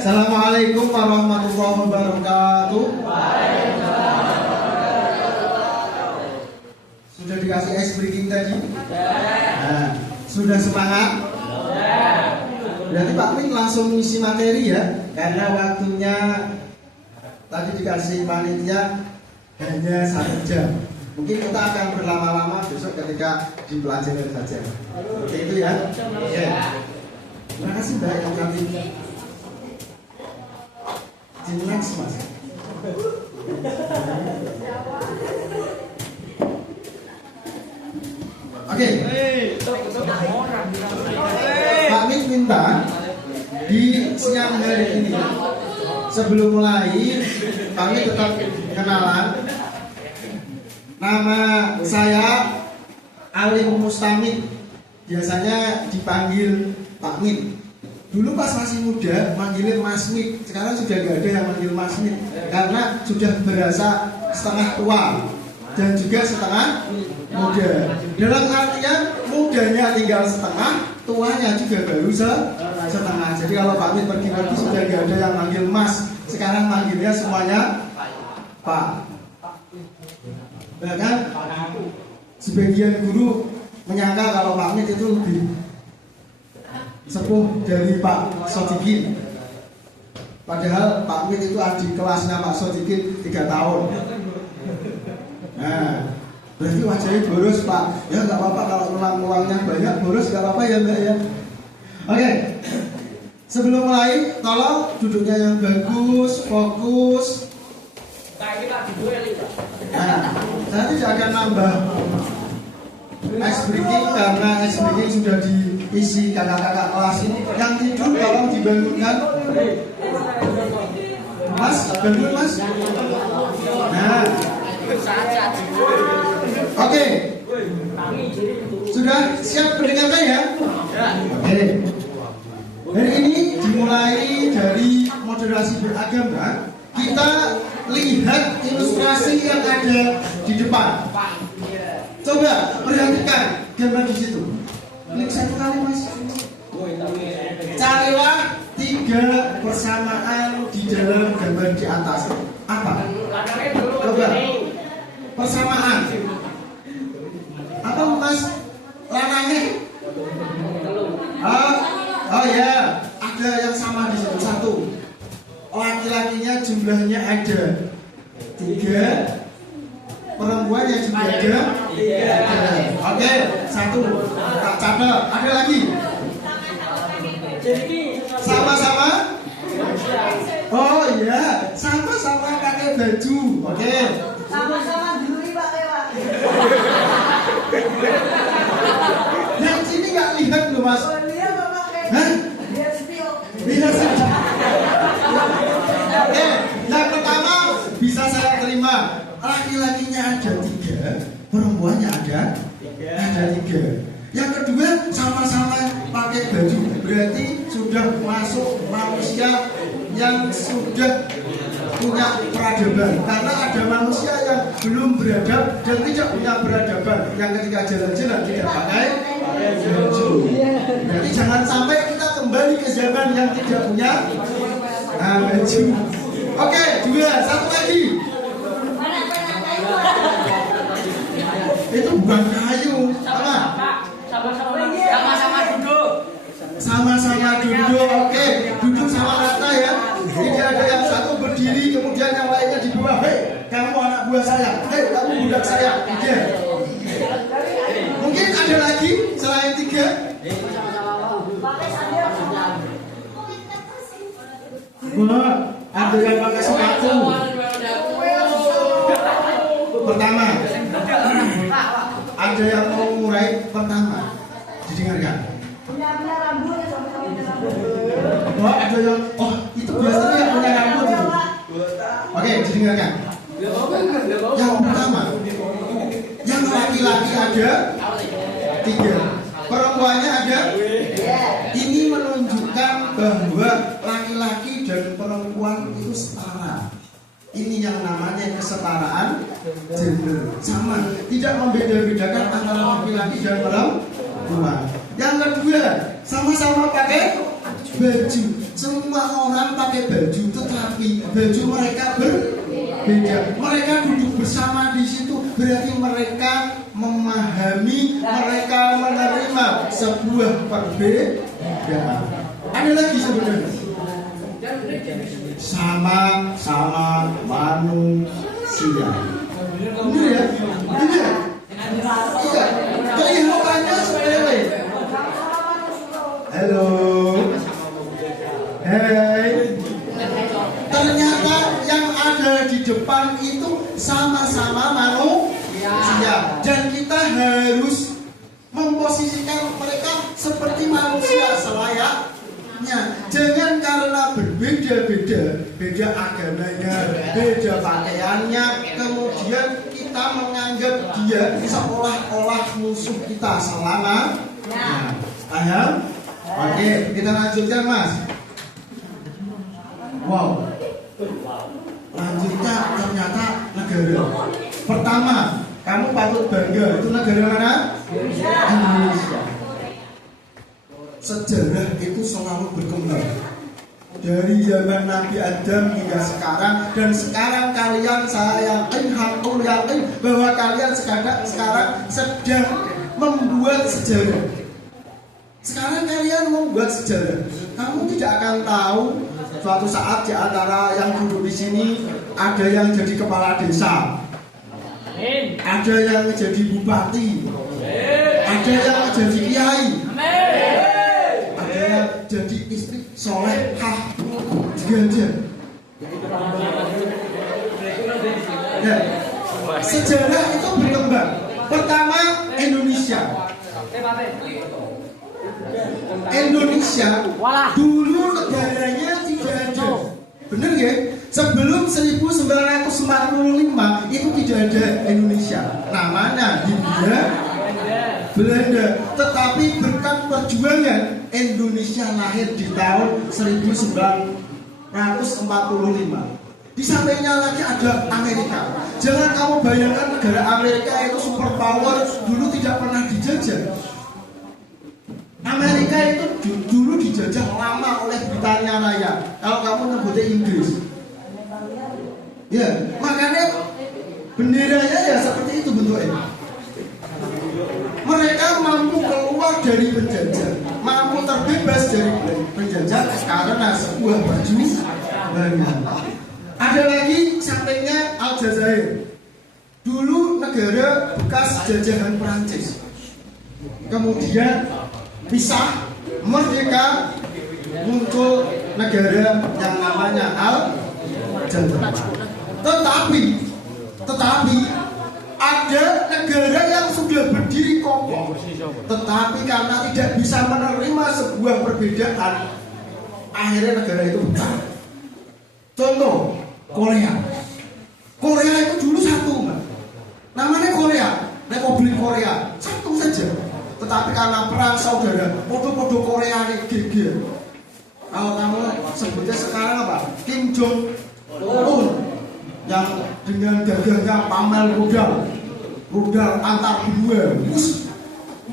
Assalamualaikum warahmatullahi wabarakatuh. Sudah dikasih ice breaking tadi? Nah, sudah semangat? Berarti Pak Min langsung ngisi materi ya, karena waktunya tadi dikasih panitia hanya 1 jam. Mungkin kita akan berlama-lama besok ketika dipelajari saja. Oke itu ya. Oke. Terima kasih Mbak yang cantik. Jelas Mas. Oke. Pak Min minta di siang hari ini sebelum mulai Pak Min tetap kenalan. Nama saya Alim Mustamid, biasanya dipanggil Pak Min. Dulu pas masih muda manggilin Mas Mit, sekarang sudah gak ada yang manggil Mas Mit karena sudah berasa setengah tua dan juga setengah muda. Dalam artian mudanya tinggal setengah, tuanya juga baru setengah. Jadi kalau Pak Mit pergi-pergi sudah gak ada yang manggil Mas, sekarang manggilnya semuanya Pak. Bahkan sebagian guru menyangka kalau Pak Mit itu lebih sepuh dari Pak Sodikin. Padahal Pak Mit itu adik kelasnya Pak Sodikin 3 tahun. Nah, berarti wajahnya boros Pak. Ya nggak apa-apa kalau uangnya banyak, boros nggak apa-apa ya Mbak ya. Oke. Sebelum mulai, tolong duduknya yang bagus, fokus. Nah, saya tidak akan nambah ice breaking karena ice breaking sudah diisi kakak-kakak kelas ini. Yang tidur tolong dibangunkan. Mas, bangun Mas. Nah, oke. Sudah siap mendengarkan ya? Oke. Hari ini dimulai dari moderasi beragama. Kita lihat ilustrasi yang ada di depan. Coba perhatikan gambar di situ. Klik 1 kali Mas. Carilah 3 persamaan di dalam gambar di atas. Apa? Coba. Persamaan. Apa Mas? Lanangnya? Oh ya, ada yang sama di situ 1. Laki-lakinya jumlahnya ada 3, perempuannya juga ada 3. Oke, 1 tak catat. Ada lagi? Sama-sama? Oh iya, sama-sama pakai baju. Oke. Sama-sama duri Pak Lewat. Yang sini nggak lihat loh Mas. Oh dia memakai. Hah? Dia spill. Lihat saja. Oke, yang pertama bisa saya terima. Laki-lakinya ada 3, perempuannya ada 3. Yang kedua sama-sama pakai baju, berarti sudah masuk manusia yang sudah punya peradaban. Karena ada manusia yang belum beradab dan tidak punya peradaban, yang ketika jalan-jalan tidak pakai baju. Berarti jangan sampai kita kembali ke zaman yang tidak punya baju. Oke, 2, 1 lagi. Itu bukan kayu, apa? Sama-sama duduk. Sama-sama duduk, oke. Duduk sama rata ya. Tidak ada yang satu berdiri kemudian yang lainnya di bawah. Hei, kamu anak buah saya. Hei, kamu budak saya. Oke. Mungkin ada lagi selain 3. Wah, ada yang pakai sepatu. Pertama, ada yang mau mulai pertama. Didengarkan. Punya rambut sama-sama punya rambut. Oh, ada yang itu biasanya yang punya rambut itu. Oke, didengarkan. Yang pertama, yang laki-laki ada 3, perempuannya ada. Ini menunjukkan bahwa laki-laki dan perempuan itu setara. Ini yang namanya kesetaraan gender. Sama, tidak membeda-bedakan antara laki-laki dan perempuan. Yang kedua, sama-sama pakai baju. Semua orang pakai baju, tetapi baju mereka berbeda. Mereka duduk bersama di situ, berarti mereka memahami, mereka menerima sebuah perbedaan. Ada lagi sebenarnya. Sama-sama manusia. Benar ya? Benar. Iya. Kelihatannya sepele. Halo. Hey. Ternyata yang ada di depan itu sama-sama manusia. Dan kita harus memposisikan mereka seperti manusia selayaknya. Jangan karena berbeda-beda, beda agamanya, beda pakaiannya, kemudian kita menganggap dia seolah-olah musuh kita selama. Paham? Oke, kita lanjutkan Mas. Wow. Lanjutnya ternyata negara. Pertama, kamu patut bangga. Itu negara mana? Indonesia. Sejarah itu selalu berkembang dari zaman Nabi Adam hingga sekarang, dan sekarang kalian, saya yakin bahwa kalian sekarang sedang membuat sejarah. Sekarang kalian membuat sejarah. Kamu tidak akan tahu suatu saat di antara yang duduk di sini ada yang jadi kepala desa, ada yang jadi bupati, ada yang jadi kiai, ada yang jadi istri solehah juga ada. Ya, sejarah itu berkembang. Pertama Indonesia dulu negaranya tidak ada. Bener ya? Sebelum 1945 itu tidak ada Indonesia. Namanya Hindia Belanda. Tetapi berkat perjuangan Indonesia lahir di tahun 1945. Di sampingnya lagi ada Amerika. Jangan kamu bayangkan negara Amerika itu superpower, dulu tidak pernah dijajah. Amerika itu dulu dijajah lama oleh Britania Raya. Kalau kamu nyebutnya Inggris, ya makanya benderanya ya seperti itu bentuknya. Mereka mampu keluar dari penjajah, mampu terbebas dari penjajah karena sebuah perjuangan. Ada lagi sampingnya Aljazair. Dulu negara bekas jajahan Prancis. Kemudian pisah, merdeka, muncul negara yang namanya Aljazair. Tetapi ada negara yang sudah berdiri kokoh, tetapi karena tidak bisa menerima sebuah perbedaan, akhirnya negara itu pecah. Contoh Korea. Korea itu dulu satu, namanya Korea, Republik Korea, satu saja. Tetapi karena perang saudara, podo-podo Korea ini geger. Kalau kamu sebutnya sekarang apa? Kim Jong Un yang dengan gagahnya pamer rudal antar benua.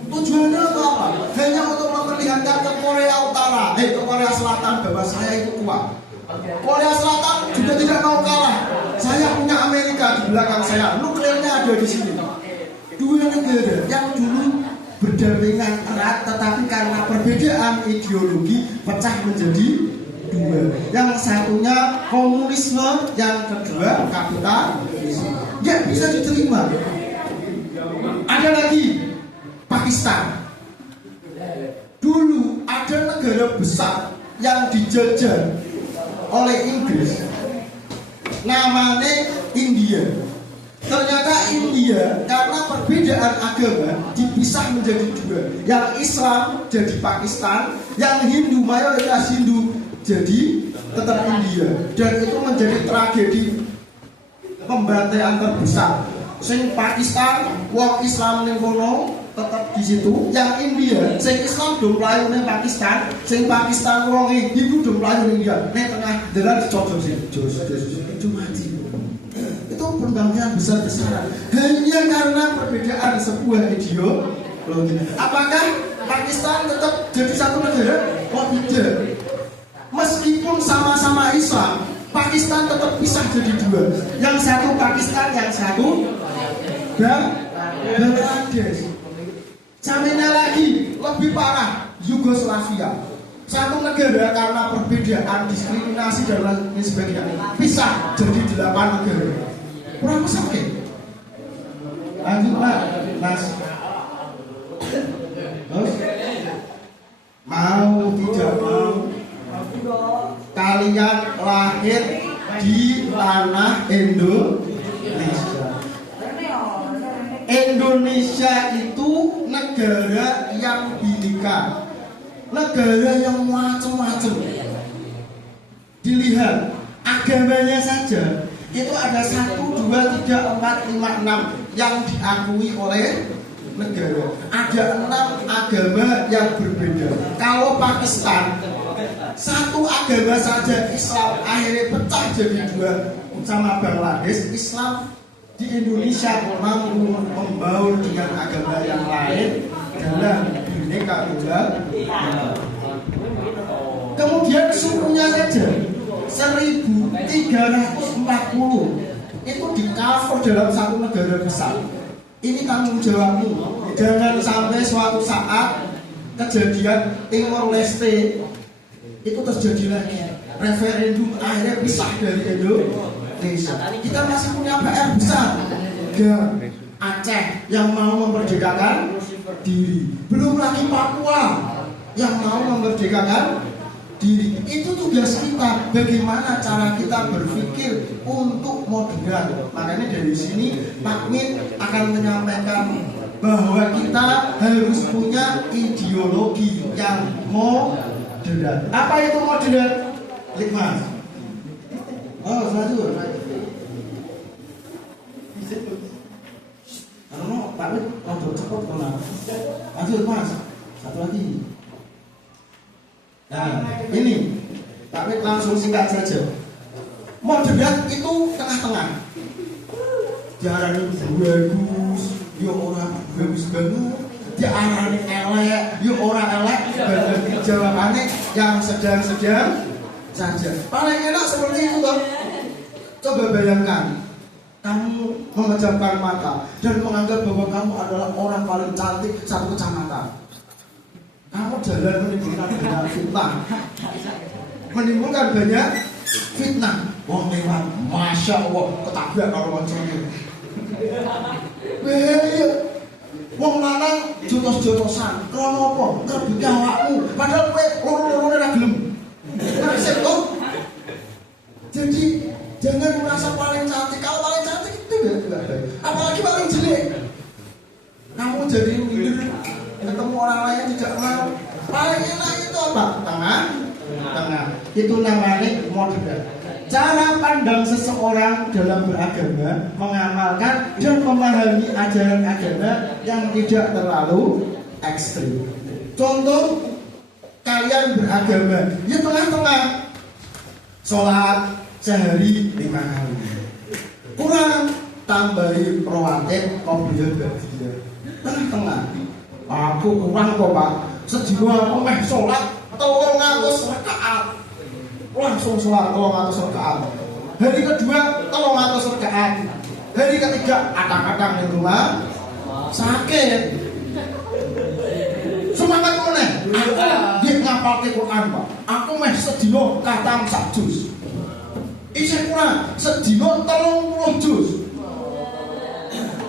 Tujuannya untuk apa? Hanya untuk memperlihatkan ke Korea Utara, ke Korea Selatan bahwa saya itu kuat. Korea Selatan juga tidak mau kalah. Saya punya Amerika di belakang saya, nuklirnya ada di sini. Dua negara yang dulu berdampingan erat, tetapi karena perbedaan ideologi pecah menjadi dua. Yang satunya komunisme, yang kedua kapitalisme. Ya bisa diterima. Ada lagi Pakistan. Dulu ada negara besar yang dijajah oleh Inggris, namanya India. Ternyata India karena perbedaan agama dipisah menjadi dua. Yang Islam jadi Pakistan, yang Hindu mayoritas Hindu jadi tetap India. Dan itu menjadi tragedi pembantaian terbesar. Sing Pakistan, wong Islam ning kono tetap di situ. Yang India, sing Islam do mlayu ning Pakistan, sing Pakistan wong Hindu do mlayu ning India. Nek tengah dalan dicocok sing jos mati. pembangkitan besar-besaran hanya karena perbedaan sebuah ideologi. Apakah Pakistan tetap jadi satu negara? Oh tidak. Meskipun sama-sama Islam, Pakistan tetap pisah jadi dua. Yang satu Pakistan, yang satu Bangladesh. Sampainya lagi lebih parah, Yugoslavia. Satu negara karena perbedaan, diskriminasi dan lain sebagainya pisah jadi 8 negara. Kurang sakit. Lanjut Pak, Mas. Terus mau tidak mau kalian lahir di tanah Indonesia. Indonesia itu negara yang bineka, negara yang macam-macam. Dilihat agamanya saja itu ada 1, 2, 3, 4, 5, 6 yang diakui oleh negara. Ada 6 agama yang berbeda. Kalau Pakistan satu agama saja Islam akhirnya pecah jadi 2 sama Bangladesh. Islam di Indonesia mampu membaur dengan agama yang lain dalam Bhinneka Tunggal Ika. Kemudian sukunya saja 1340 itu di cover dalam satu negara besar. Ini tanggung jawabmu. Jangan sampai suatu saat kejadian Timor Leste itu terjadi lagi, referendum akhirnya pisah dari Indonesia. Kita masih punya PR besar. Dan Aceh yang mau memerdekakan diri, belum lagi Papua yang mau memerdekakan diri. Itu tugas kita, bagaimana cara kita berpikir untuk moderat. Makanya dari sini Pak Min akan menyampaikan bahwa kita harus punya ideologi yang moderat. Apa itu moderat? Mas. Oh, satu. Karena Pak Min untuk cepat kena. Lanjut Mas. Satu lagi. Nah, ini Pak Min langsung singkat saja. Moderat itu tengah-tengah. Diarani bagus, yo orang bagus banget. Diarani elek, yo orang elek. Berarti jawabannya yang sedang-sedang saja. Paling enak seperti itu toh. Coba bayangkan, kamu memejamkan mata dan menganggap bahwa kamu adalah orang paling cantik satu kecamatan. Kamu jalan menimbulkan banyak fitnah, menimbulkan banyak fitnah. Wong lewat, masya Allah, ketabrak kalau wancangnya. Bahaya. Wong lanang jotos-jotosan, krono apa? Ngerebut awakmu, padahal kowe loro-lorone ra gelem. Nasib kok. Jadi jangan merasa paling cantik. Kalau paling cantik itu enggak baik. Apalagi paling jelek. Kamu jadi minder, ketemu orang lain tidak mau. Paling enak itu apa? Tengah. Itu namanya moderat. Cara pandang seseorang dalam beragama, mengamalkan dan memahami ajaran agama yang tidak terlalu ekstrim. Contoh, kalian beragama, ya tengah-tengah. Sholat sehari 5 kali. Kurang tambahi rawatib, qobliyah, ba'diyah. Tengah-tengah. Aku kurang kok Pak. Sedina aku meh sholat 300 rakaat. Langsung sholat 300 rakaat. Hari kedua 300 rakaat. Hari ketiga kadang-kadang di rumah sakit. Semangat meneh. Dia ngapalke Quran Pak. Aku meh sedina katam sak juz. Isih kurang sedina 30 juz.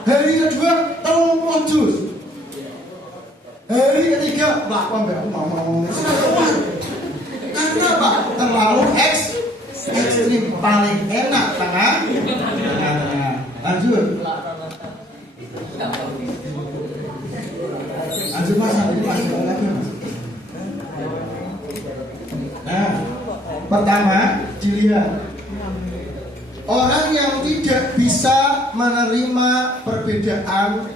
Hari kedua 30 juz. Hari ketiga lakon mbak aku mau karena Pak terlalu ekstrim. Paling enak tengah. Lanjut Mas, ini masih lagi Mas. Nah, pertama dilihat orang yang tidak bisa menerima perbedaan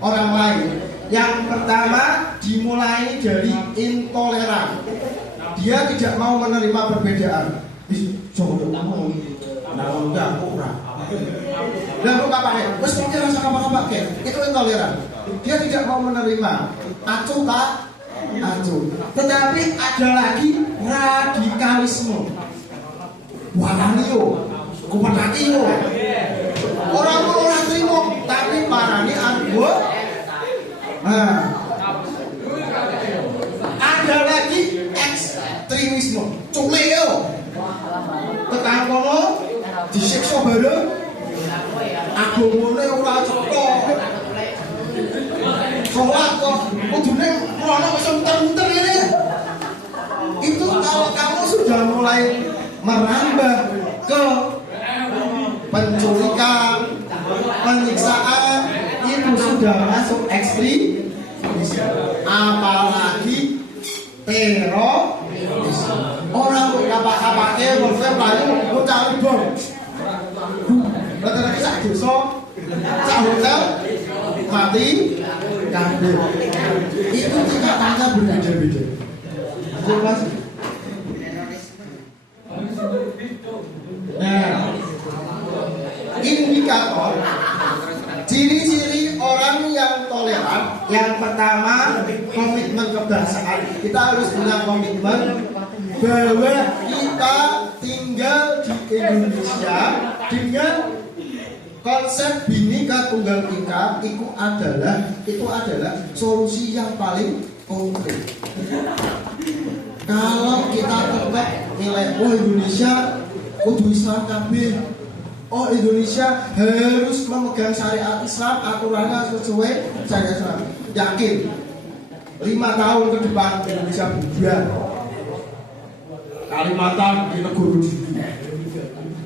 orang lain. Yang pertama dimulai dari intoleran. Dia tidak mau menerima perbedaan. Jodoh kamu, nah udah kurang. Dan kok pakai, wes mungkin rasa apa pakai, itu intoleran. Dia tidak mau menerima. Acuh tak? Acuh. Tetapi ada lagi radikalisme. Waranio, kupatakio. Orang terima, tapi parani anggo. Nah, ada lagi ekstremisme, culeo. Tekan kono disiksa bareng. Agamane ora cetha. Sholat kok kudune krono wis muter-muter ini. Itu kalau kamu sudah mulai merambah ke penculikan, penyiksaan, itu sudah masuk ekstrim. Apalagi terorisme. Orang kapak-kapaknya boleh melayu mencari bom. Rata-rata sak desa, sak hotel mati kabeh. Itu tingkatannya berbeda-beda. Jelas. Nah, indikator ciri-ciri orang yang toleran. Yang pertama, komitmen kebangsaan. Kita harus punya komitmen bahwa kita tinggal di Indonesia dengan konsep Bhinneka Tunggal Ika. Itu adalah solusi yang paling konkret. Kalau kita tetap nilai, oh Indonesia kudu Islam kabeh, oh Indonesia harus memegang syariat Islam, aturannya sesuai syariat Islam. Yakin 5 tahun ke depan Indonesia bubar. Kalimantan di negara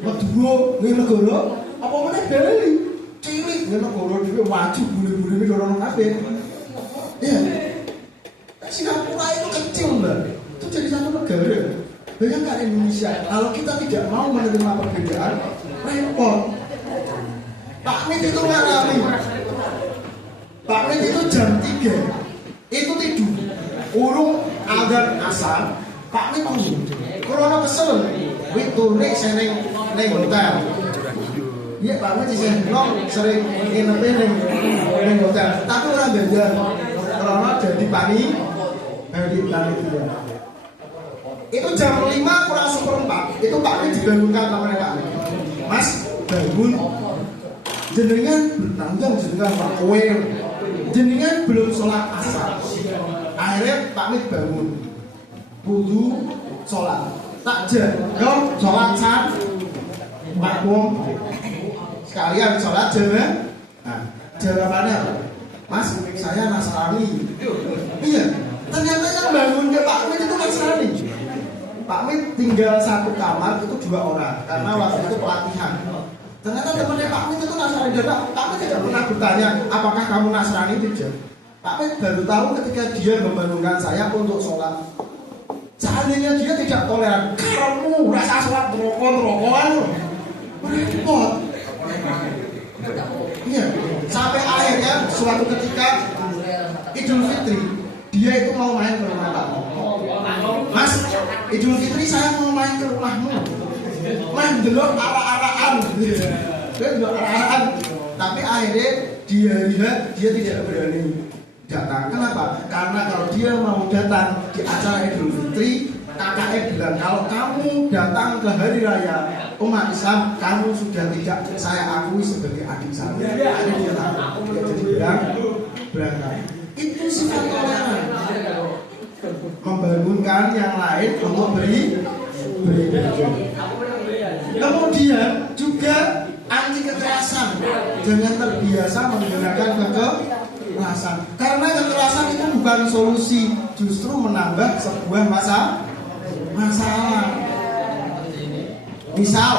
Madura di negara apa meneh Bali cilik di negara dhewe wajib bule-bule dorong kabeh. Ya. Singapura itu kecil, Mbak. Itu jadi satu negara. Bayangkan Indonesia, kalau kita tidak mau menerima perbedaan, repot. Pak Mit itu ngalami. Pak Mit itu jam 3 itu tidur. Urung adzan asar, Pak Mit tunggu. Corona kesel, Witune sering ning hotel. Iya Pak Mit sering nginep ning hotel. Tapi orang beda. Corona jadi panik. Itu jam 5 kurang 1/4. Itu Pak Mit dibangunkan sama mereka. Mas, bangun. Jenengan bertanggung jenengan Pak Kowe. Jenengan belum sholat asar. Akhirnya Pak Mit bangun. Wudu sholat. Tak yo sholat asar. Pak Wong sekalian sholat jamaah. Nah, jawabannya apa? Mas, saya Nasrani. Iya. Ternyata yang bangunnya Pak Mit itu Nasrani. Pak Mit tinggal satu kamar itu 2 orang karena waktu itu pelatihan. Ternyata temannya Pak Mit itu Nasrani. Dan Pak Mit tidak pernah bertanya apakah kamu Nasrani tidak. Pak Mit baru tahu ketika dia membangunkan saya untuk sholat. Seandainya dia tidak toleran, kamu rasa sholat rokok-rokokan, repot. Iya. Sampai akhirnya suatu ketika Idul Fitri dia itu mau main ke rumah kamu. Mas, Idul Fitri saya mau main ke rumahmu. Main delok arah-arahan. Tapi akhirnya dia tidak berani datang. Kenapa? Karena kalau dia mau datang di acara Idul Fitri, kakaknya bilang kalau kamu datang ke hari raya umat Islam, kamu sudah tidak saya akui sebagai adik saya. Ada dia tahu. Dia jadi berangkat. Itu sifat toleran. Membangunkan yang lain untuk beri. Kemudian juga anti kekerasan. Jangan terbiasa menggunakan kekerasan. Karena kekerasan itu bukan solusi, justru menambah sebuah masalah. Misal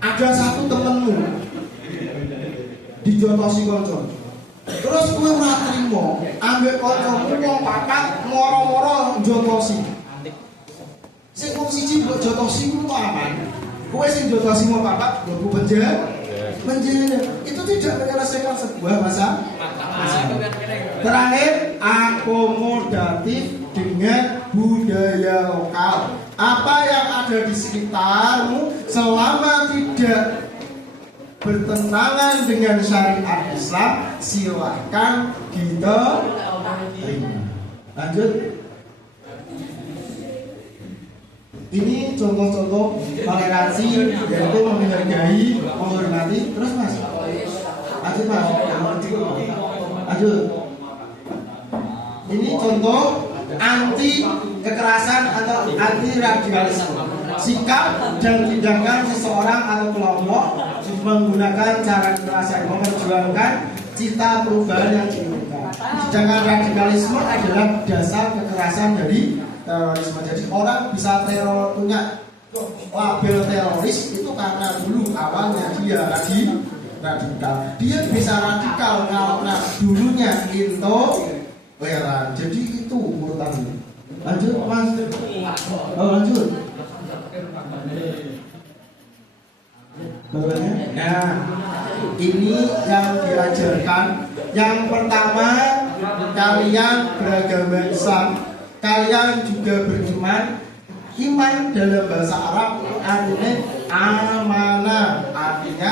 ada satu temenmu dijotosi konco. Terus gue ora trimo, ambek kancamu wong papat moro-moro jotosi. Sing wong siji mbok jotosi ku aman. Kowe sing jotosi wong papat mlebu penjara. Itu tidak menyelesaikan sebuah masalah. Terakhir, akomodatif dengan budaya lokal. Apa yang ada di sekitarmu selama tidak bertentangan dengan syariat Islam, silahkan kita terima. Lanjut. Ini contoh-contoh toleransi, yaitu menghargai, menghormati. Terus mas, lanjut mas, lanjut. Ini contoh anti kekerasan atau anti radikalisme. Sikap dan tindakan seseorang atau kelompok menggunakan cara kekerasan memperjuangkan cita perubahan yang diinginkan. Sedangkan radikalisme adalah dasar kekerasan dari terorisme. Jadi orang bisa punya label teroris itu karena dulu awalnya dia radikal. Dia bisa radikal karena dulunya intoleran. Jadi itu urutannya. Lanjut mas. Lanjut. Nah, ini yang diajarkan. Yang pertama, kalian beragama Islam, kalian juga beriman. Iman dalam bahasa Arab artinya amanah, artinya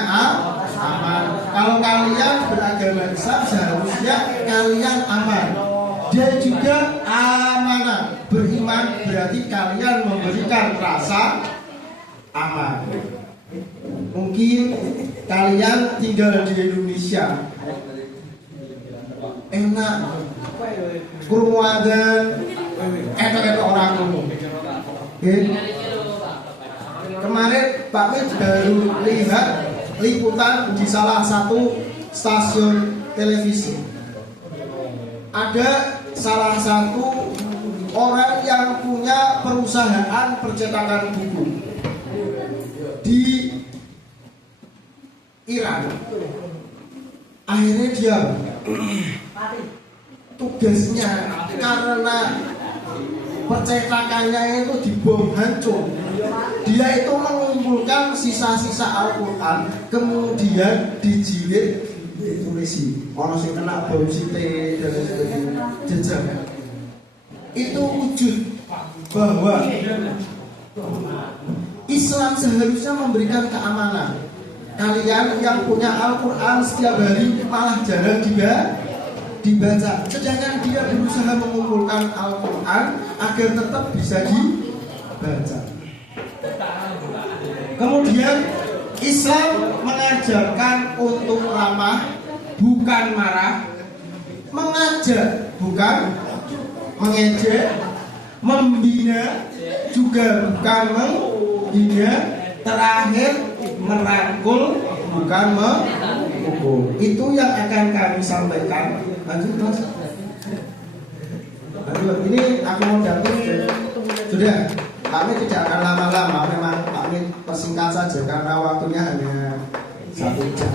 aman. Kalau kalian beragama Islam, seharusnya kalian aman. Dan juga amanah, beriman berarti kalian memberikan rasa aman. Mungkin kalian tinggal di Indonesia, enak, kurung adzan, enak orang umum. Kemarin Pak Mit baru lihat liputan di salah satu stasiun televisi. Ada salah satu orang yang punya perusahaan percetakan buku di Iran. Akhirnya dia tugasnya karena percetakannya itu dibom hancur. Dia itu mengumpulkan sisa-sisa Al-Quran, kemudian dijilid, ditulisi orang yang kena bom site dan sebagainya, jejak. Itu wujud bahwa Islam seharusnya memberikan keamanan. Kalian yang punya Al-Quran setiap hari malah jarang dibaca. Sedangkan dia berusaha mengumpulkan Al-Quran agar tetap bisa dibaca. Kemudian Islam mengajarkan untuk ramah, bukan marah, mengajak, bukan mengejek, membina, juga bukan menghina, terakhir merangkul, bukan memukul. Itu yang akan kami sampaikan. Lanjut mas. Lanjut. Ini aku mau dapet. Sudah. Kami tidak akan lama-lama. Memang kami persingkat saja karena waktunya hanya 1 jam.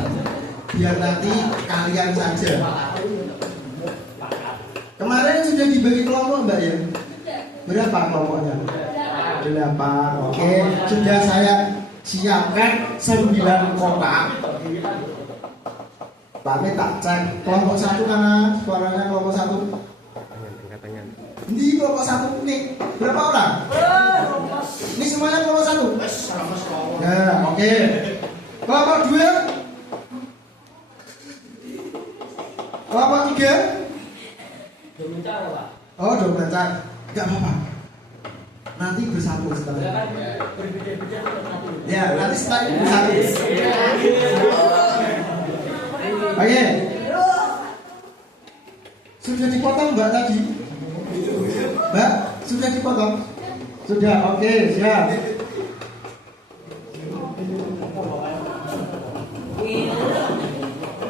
Biar nanti kalian saja. Kemarin sudah dibagi kelompok mbak ya? Berapa kelompoknya? 8. Oke. Sudah saya siapkan 9 kotak. Pak Mit tak cek kelompok 1 karena suaranya kelompok 1. Ini kelompok 1 nih berapa orang? Ini semuanya kelompok 1. Nah, oke. Kelompok 2. Kelompok 3. Oh, domencar. Enggak apa-apa. Nanti bersatu setelah. Ya, nanti setelah ini bersatu. Oke. Sudah dipotong mbak tadi? Mbak, sudah dipotong? Sudah, oke, siap.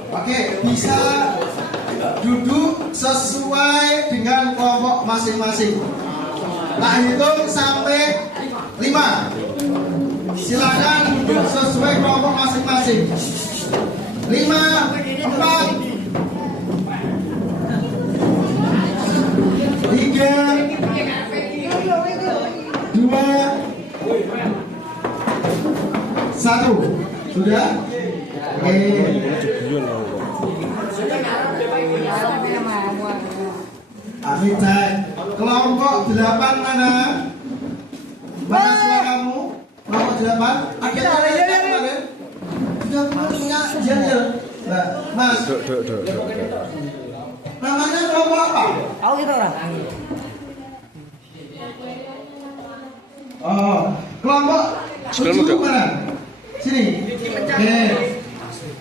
Oke, bisa duduk sesuai dengan kelompok masing-masing. Tak hitung sampai 5. Silakan duduk sesuai kelompok masing-masing. 5, 4, 3, 2, 1. Sudah? Oke. Amin cek. Kelompok 8 mana? Mana suaramu? Kelompok 8? Ada yang kemarin? sudah punya jengkel. Mbak, Mas. Duk. Namanya kelompok apa? Aku gitu orang. Oh, kelompok Sekarang 7 udah. mana? Sini. Oke.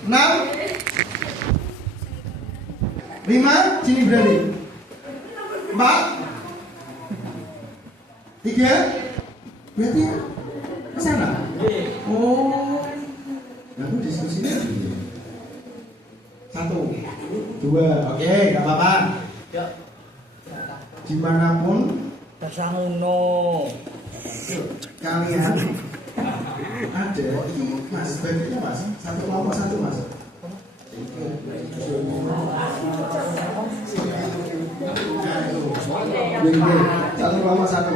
6 5 sini berarti. 4 3 berarti ke sana. Oh. Aku diskusinya dulu. 1 2 oke, enggak apa-apa. Dimanapun Tersanguno. kalian ada ini mas, bagiannya mas, satu kelompok satu mas. Satu kelompok satu.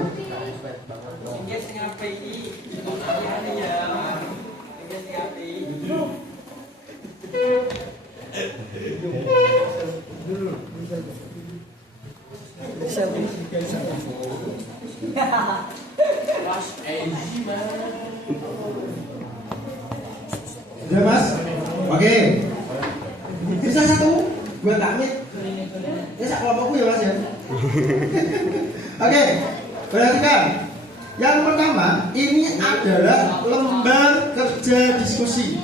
Udah mas? Oke. Bisa satu buat takmit. Ya sak kelompokku ya mas ya. Oke. Perhatikan. Yang pertama ini adalah lembar kerja diskusi.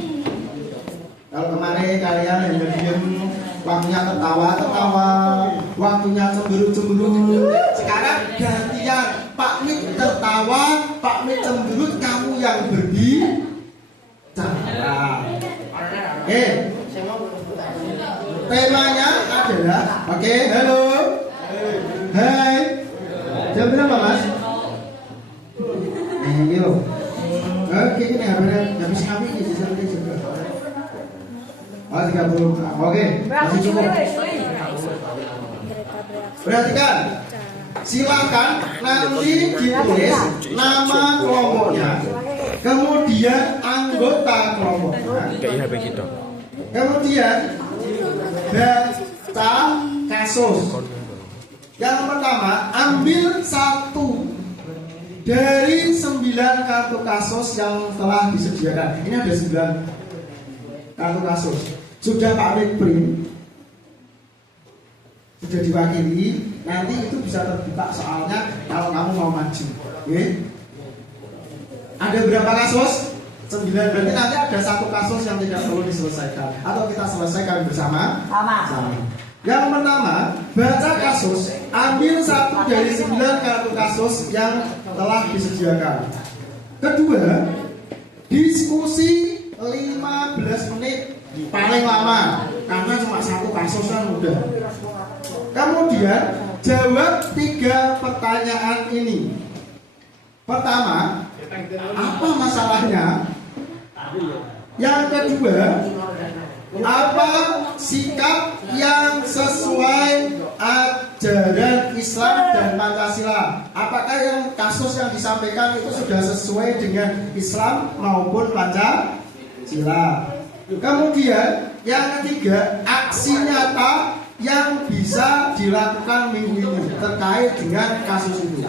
Kalau kemarin kalian hanya diam, waktunya tertawa, waktunya cemberut. Sekarang gantian, Pak Mit tertawa, Pak Mit cemberut, kamu yang berbicara. Oke. Temanya adalah, oke, halo, hai, jam berapa mas? Ini loh. Oke, ini habis kami ini sampai juga. Oh, 30. Oke, masih cukup. Perhatikan. Silakan nanti ditulis nama kelompoknya. Kemudian anggota kelompoknya. Kayak HP kita. Kemudian baca kasus. Yang pertama, ambil 1 dari 9 kartu kasus yang telah disediakan. Ini ada 9 kartu kasus. Sudah Pak Mit print, sudah diwakili. Nanti itu bisa terbuka soalnya kalau kamu mau maju. Oke? Ada berapa kasus? 9. Berarti nanti ada 1 kasus yang tidak perlu diselesaikan atau kita selesaikan bersama. Sama. Yang pertama, baca kasus. Ambil 1 dari 9 kartu kasus yang telah disediakan. Kedua, diskusi 15 menit paling lama karena cuma 1 kasus kan udah. Kemudian jawab 3 pertanyaan ini. Pertama, apa masalahnya? Yang kedua, apa sikap yang sesuai ajaran Islam dan Pancasila? Apakah yang kasus yang disampaikan itu sudah sesuai dengan Islam maupun Pancasila? Kemudian yang ketiga, aksi nyata yang bisa dilakukan minggu ini terkait dengan kasus itu.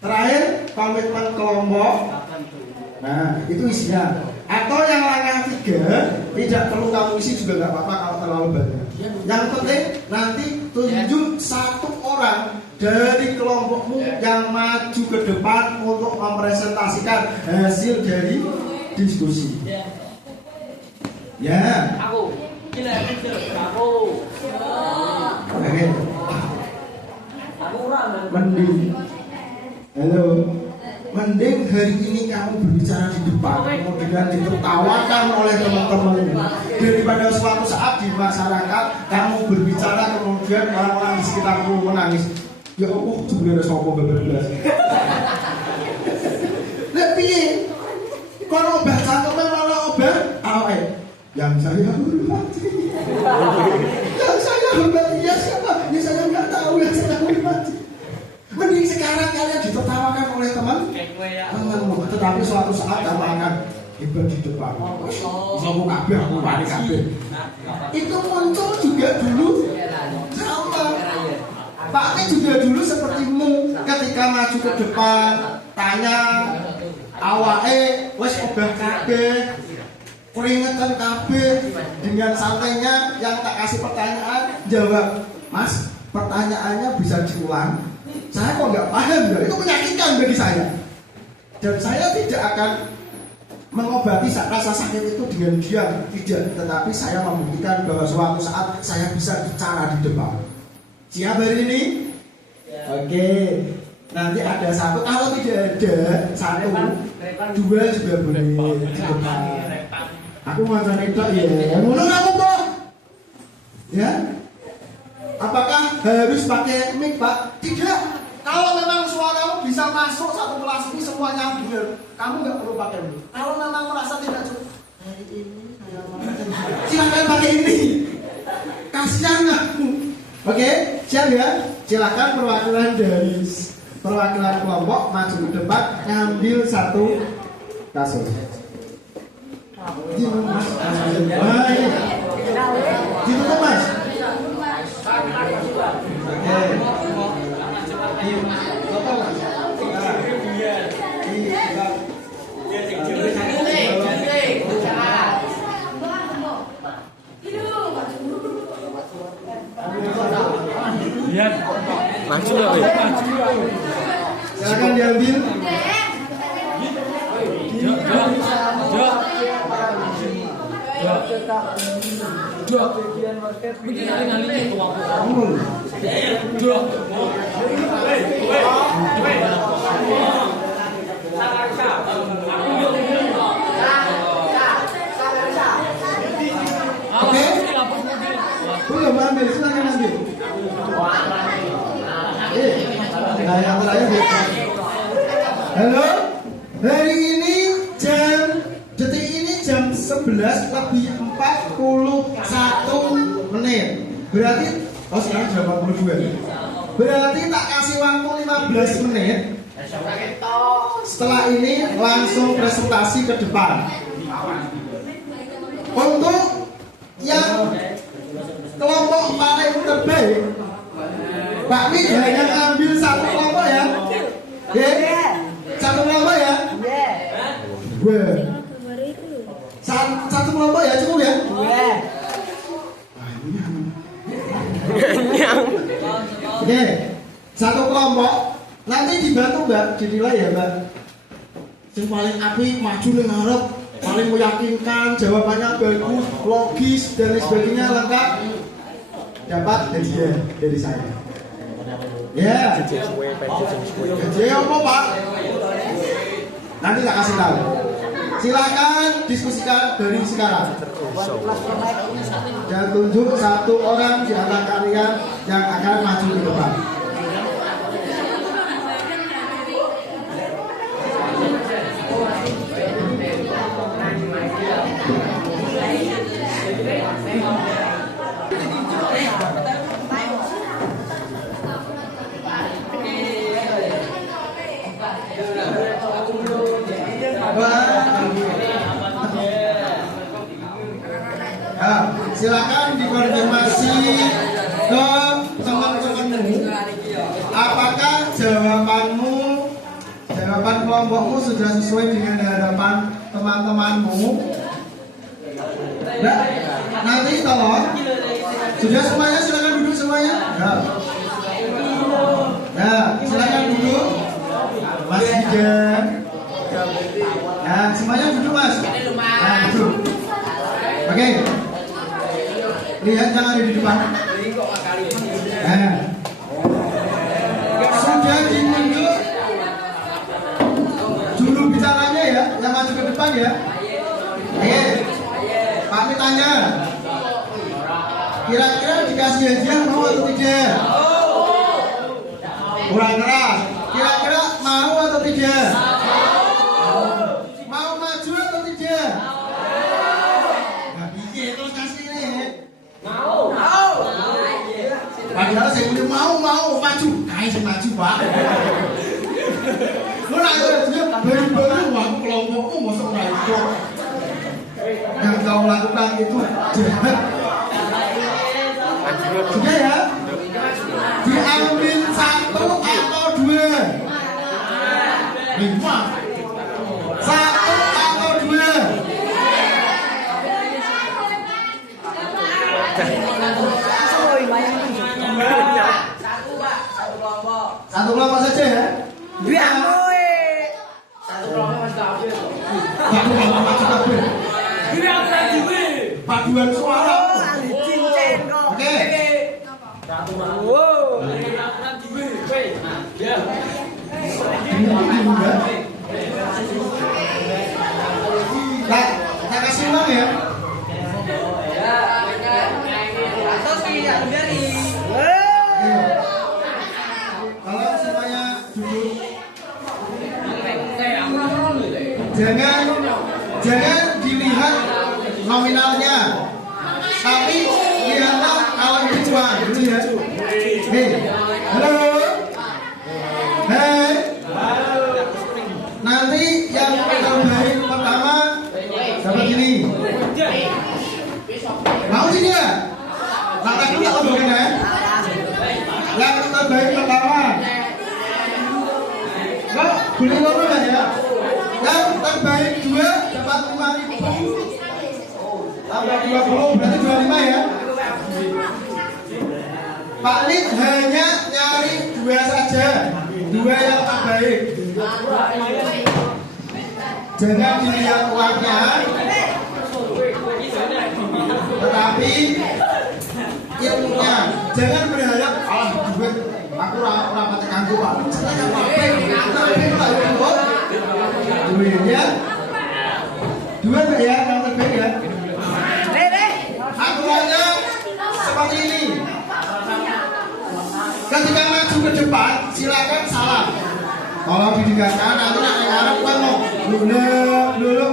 Terakhir, komitmen kelompok. Nah, itu isinya. Atau yang langkah 3, tidak perlu kamu isi juga nggak apa-apa kalau terlalu banyak. Yang penting nanti tunjuk 1 orang dari kelompokmu yang maju ke depan untuk mempresentasikan hasil dari diskusi. Ya. Aku. Aku. Oke. Aku orang. Mending. Halo. Mending hari ini kamu berbicara di depan, kemudian ditertawakan oleh teman-teman, daripada suatu saat di masyarakat kamu berbicara kemudian orang-orang di sekitarmu menangis. Ya Allah, sebenarnya sopo berbeda. Lebih, kalau baca teman malah obat, yang saya hormati, yang saya hormati ya siapa? Ya saya nggak tahu yang saya hormati. Mending sekarang kalian ditertawakan oleh teman-temanmu, tetapi suatu saat kamu akan hebat di depan. Sopo kabeh aku wani kabeh. Itu muncul juga dulu sama. Pak Nek juga dulu sepertimu ketika maju ke depan, tanya awake wis obah kabeh, keringetan kabeh dengan santainya yang tak kasih pertanyaan jawab. Mas, pertanyaannya bisa diulang. Saya kok nggak paham ya, itu menyakitkan bagi saya. Dan saya tidak akan mengobati rasa sakit itu dengan diam, tidak. Tetapi saya membuktikan bahwa suatu saat saya bisa bicara di depan. Siap hari ini? Oke. Nanti ada satu, kalau tidak ada satu, dua juga boleh di depan. Aku mau cerita ya. Ngono kamu kok? Ya? Apakah harus pakai mic, Pak? Tidak. Kalau memang suaramu bisa masuk satu kelas ini semuanya benar, kamu nggak perlu pakai mic. Kalau memang merasa tidak cukup, hari ini saya mau silakan pakai ini. Kasihan aku. Oke, siap ya? Silakan perwakilan kelompok maju ke depan, ngambil satu kasus. Ditutup mas. Ditutup mas. Maju loh. Silakan diambil. Oke, belum ambil, silakan ambil. Nah, yang terakhir. Halo, hari ini detik ini jam 11 lebih 41 menit. Berarti, sekarang jam 42. Berarti tak kasih waktu 15 menit. Setelah ini langsung presentasi ke depan. Untuk yang kelompok paling terbaik, Pak Mik hanya ambil satu kelompok ya. Satu kelompok ya. Satu kelompok ya, cukup ya. Oke, satu kelompok. Nanti dibantu Mbak, dinilai ya Mbak. Yang paling apik maju ning ngarep, paling meyakinkan, jawabannya bagus, logis dan lain sebagainya lengkap. Dapat hadiah dari saya. Ya. Hadiah apa Pak? Nanti tak kasih tahu. Silakan diskusikan dari sekarang. Dan tunjuk satu orang di antara kalian yang akan maju ke depan. Ya, silakan dikonfirmasi ke teman-temanmu. Apakah jawaban kelompokmu sudah sesuai dengan harapan teman-temanmu? Nah, nanti tolong. Sudah semuanya, silakan duduk semuanya. Ya, silakan duduk. Mas Gijan. Nah, semuanya duduk Mas. Nah, duduk. Oke. Lihat yang ada di depan. Nah. Sudah ditunjuk juru bicaranya ya, yang maju ke depan ya. Oke. Pak Mik tanya. Kira-kira dikasih hadiah mau atau tidak? Kurang keras. Kira-kira mau atau tidak? Mau maju atau tidak? Nah, iya terus kasih nih. Mau. Padahal saya udah mau maju. Kayak maju Pak. Lu nanya dia baru-baru aku kelompokmu masuk itu. Yang kau lakukan itu jahat. Sudah ya? Diambil satu atau dua? Lima. Satu atau dua? apa saja ya. Biar kowe. Paduan suara. Cincin kok. Oke. Wow. Nah, kita kasih uang ya. Kalau semuanya duduk, jangan dilihat nominalnya, tapi lihatlah kalau ini uang, gitu ya. Hei, halo, hei, nanti yang terbaik pertama dapat ini. Mau tidak? Langkah dulu tak bukan ya? Yang terbaik pertama. Kok boleh ngomong nggak ya? Yang terbaik 2 dapat 5.000. Tambah 20 berarti 25 ya. Pak Lid hanya nyari 2 saja, 2 yang terbaik. Jangan dilihat uangnya, tetapi ilmunya. Jangan berharap duit aku rapat kanggo Pak. Saya apa-apa duit ya. 2 Pak ya, yang terbaik ya. Aturannya seperti ini. Ketika maju ke depan, silakan salam. Kalau didengarkan nanti nanti ngarep kan mau dulu.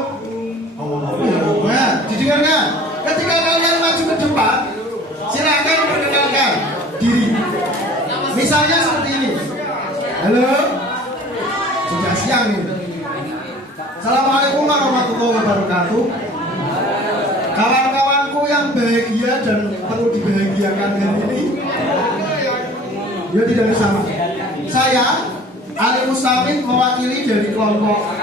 Oh, ya, didengarkan. Ketika kalian maju ke depan, silakan perkenalkan diri. Misalnya seperti ini. Halo. Sudah siang nih. Assalamualaikum warahmatullahi wabarakatuh. Kawan-kawanku yang bahagia dan perlu dibahagiakan hari ini, ya tidak sama. Saya Ali Mustafid mewakili dari kelompok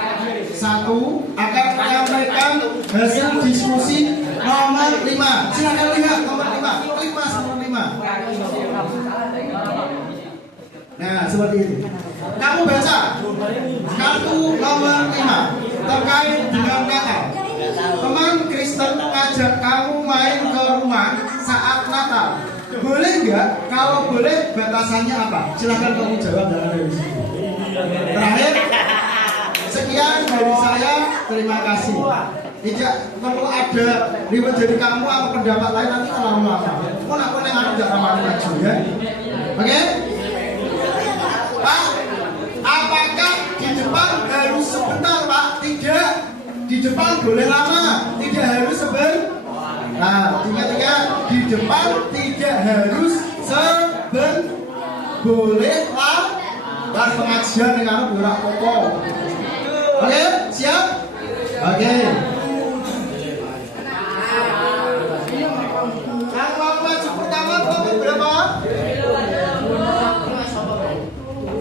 1 akan menyampaikan hasil diskusi nomor 5. Silakan lihat nomor 5. Klik mas nomor 5. Nah seperti itu. Kamu baca kartu nomor 5 terkait dengan Natal. Teman Kristen ngajak kamu main ke rumah saat Natal. Boleh nggak? Kalau boleh, batasannya apa? Silahkan kamu jawab dari sini. Terakhir, sekian dari saya. Terima kasih. Tidak perlu ada ribet dari kamu atau pendapat lain nanti terlalu lama. Pun aku yang ada tidak ramah maju ya. Oke? Pak, apakah di depan harus sebentar Pak? Tidak. Di depan boleh lama, tidak harus sebentar. Nah, tiga-tiga di depan tidak harus sebentar, boleh lah. Dan pengajian dengan berak pokok. Oke, siap? Oke. Yang mau maju pertama kelompok berapa?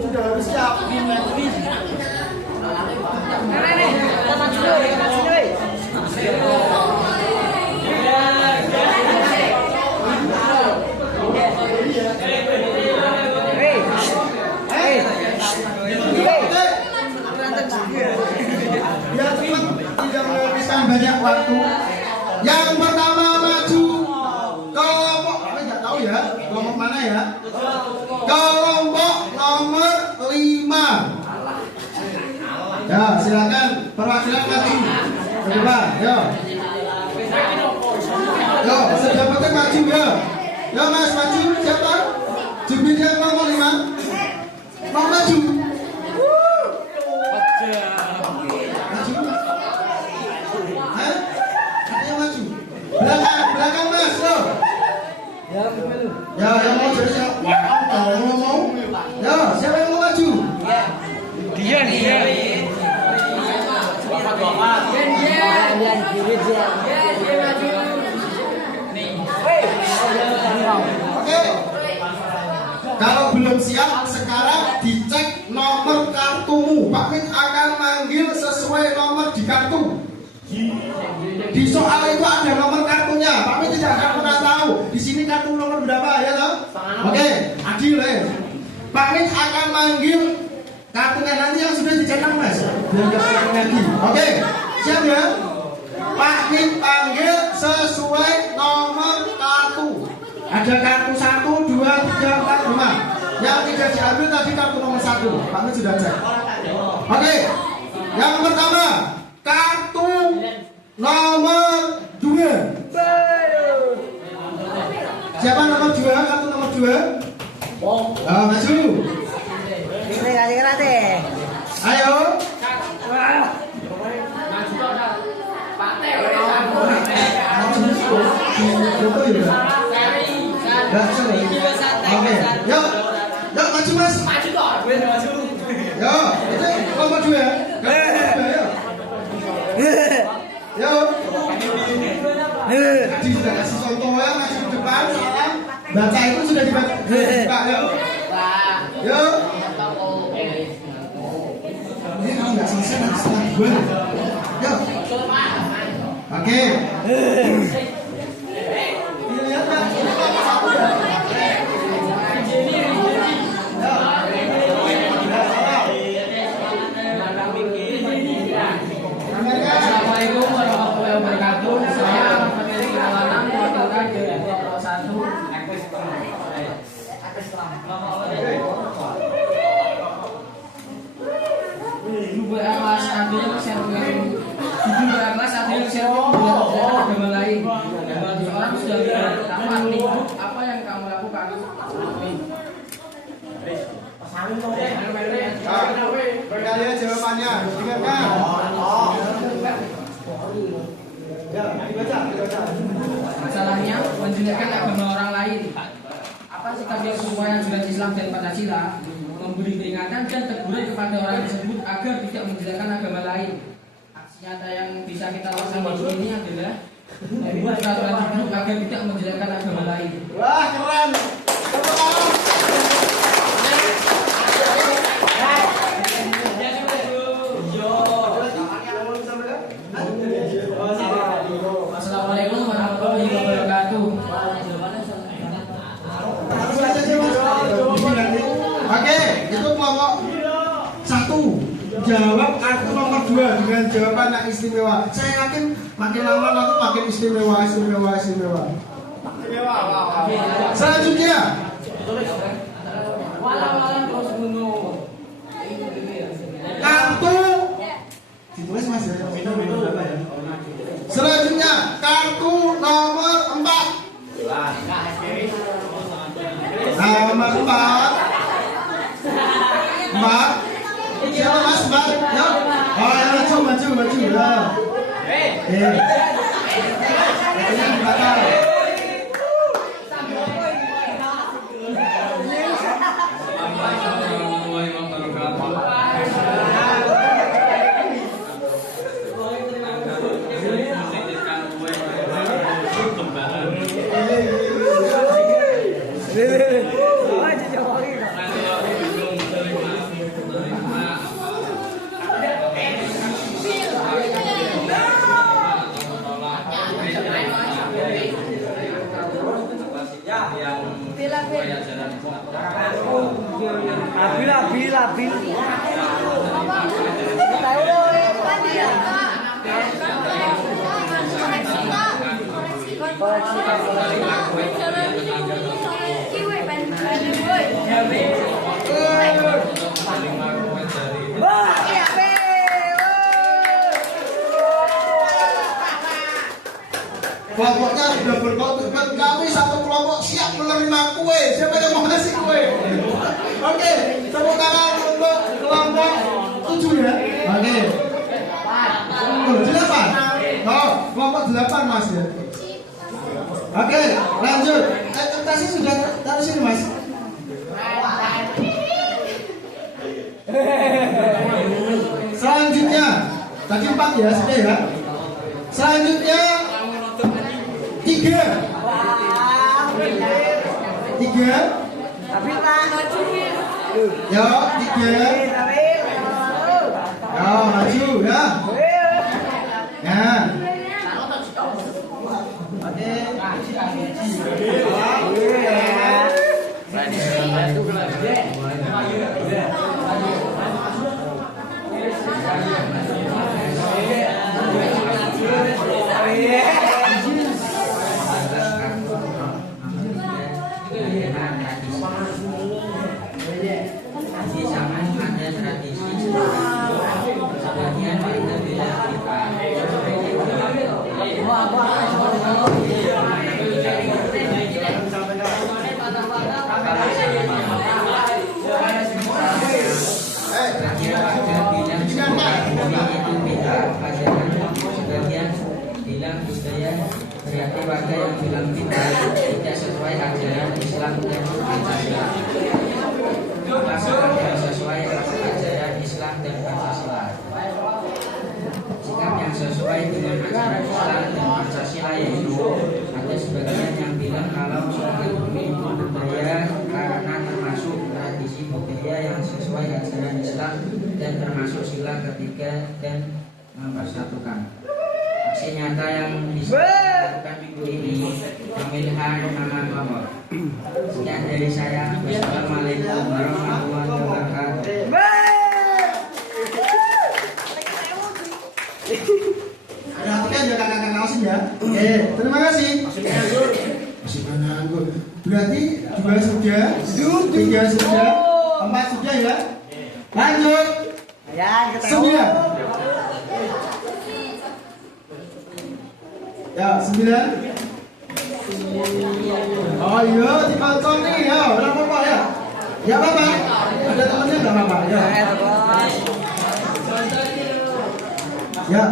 Sudah harus siap. Biar cepat tidak menghabiskan banyak waktu. Yang pertama maju kelompok, kami nggak tahu ya kelompok mana ya. Kelompok nomor 5. Ya silakan perwakilan maju ke depan. Yo, sudah penting maju ya. Yo mas maju siapa? Jubirnya nomor 5. Mau maju? Belakang mas, yo. Ya, yang mau jadi siapa? Kalau mau, ya siapa yang mau maju? Dia. Oke. Kalau belum siap, sekarang dicek nomor kartumu. Pak Mit akan manggil sesuai nomor di kartu. Di soal itu ada nomor kartunya. Pak Mit tidak akan pernah tahu di sini kartu nomor berapa ya toh? Oke, adil ya. Pak Mit akan manggil kartunya nanti yang sudah dicetak Mas. Biar nggak ketemu lagi. Oke, siap ya? Pak Mit panggil sesuai nomor kartu. Ada kartu 1, 2, 3, 4, 5. Yang tidak diambil tadi kartu nomor 1. Pak Mit sudah cek. Oke, yang pertama kartu nomor 2. Siapa nomor 2? Kartu nomor 2. Maju. Ayo. Oke, yuk maju Mas. Yuk, itu nomor 2 ya. Yuk. Tadi sudah kasih contoh ya, maju ke depan, salam. Baca itu sudah dibaca. Yuk. Ini kalau nggak selesai nanti setelah gue. Yuk. Oke. Dilihat Pak. Ini nomor 1 ya. Assalamualaikum warahmatullahi wabarakatuh. Saya pemilik peralatan mewakilkan dari 21 kelas ada yang sharing kelas ada yang sharing agama lain. Bagi orang sudah tamat nih, apa yang kamu lakukan? Berkali jawabannya, dengarkan. Masalahnya menjelekkan agama orang lain. Apa sikap yang sesuai ajaran Islam dan Pancasila? Memberi peringatan dan teguran kepada orang tersebut agar tidak menjelekkan agama lain. Aksi nyata yang bisa kita lakukan di sini adalah membuat peraturan hidup agar tidak menjelekkan agama lain. Wah, keren. Assalamualaikum warahmatullahi wabarakatuh. Oke, itu kelompok 1. Jawab kartu nomor 2 dengan jawaban yang istimewa. Saya yakin makin lama nanti makin istimewa. Selanjutnya. Kartu ditulis Mas ya. Selanjutnya kartu nomor 4. Nomor 4. Siapa Mas? Mbak? Yuk. Oh, ya, maju ya. Ini batal. Labil. Kelompoknya sudah berkomitmen, kami satu kelompok siap menerima kue. Siapa yang mau ngasih kue? Oke, tepuk tangan untuk kelompok 7 ya. Oke. 8. Oh, kelompok 8 Mas ya. Oke, lanjut. Kertasnya sudah taruh sini Mas. Selanjutnya, tadi 4 ya, sudah ya. Selanjutnya 3. Tapi Pak. Yo, 3. Yo, maju ya. Ya. Oke. Di zaman ada tradisi sebagian warga bilang sebagian bilang budaya berarti warga yang bilang tidak sesuai ajaran Islam dan Pancasila. Masyarakat yang sesuai ajaran Islam dan Pancasila. Sikap yang sesuai dengan ajaran Islam dan Pancasila yaitu ada sebagian yang bilang kalau sholat itu budaya karena termasuk tradisi budaya yang sesuai ajaran Islam dan termasuk sila ketiga dan mempersatukan. Aksi nyata yang bisa dilakukan minggu ini pemilihan nama nomor. Sekian dari saya. Wassalamualaikum warahmatullahi wabarakatuh. Perhatikan ya kakak-kakak Ausin ya. Oke, terima kasih. Masih menanggur. Berarti 2 sudah, 3 sudah, 4 sudah ya. Lanjut. Ya, kita 9. Ya, 9. Oh iya, dipotong nih ya, udah apa-apa ya. Ya apa-apa. Ada temennya enggak apa-apa ya. Ya.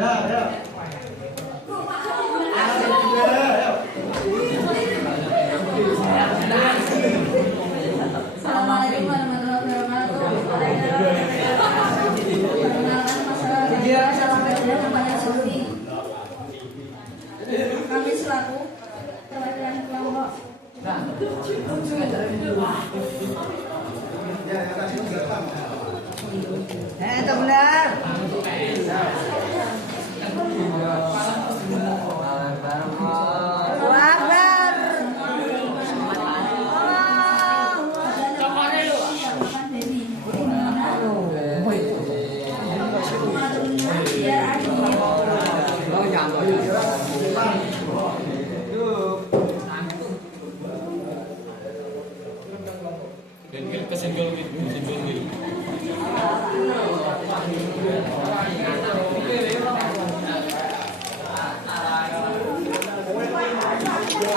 Ya, ya. Assalamualaikum warahmatullahi wabarakatuh. Perkenalkan masalah kejadian kepada Sofi. Kami selaku perwakilan kelompok. itu benar. Allahu Akbar.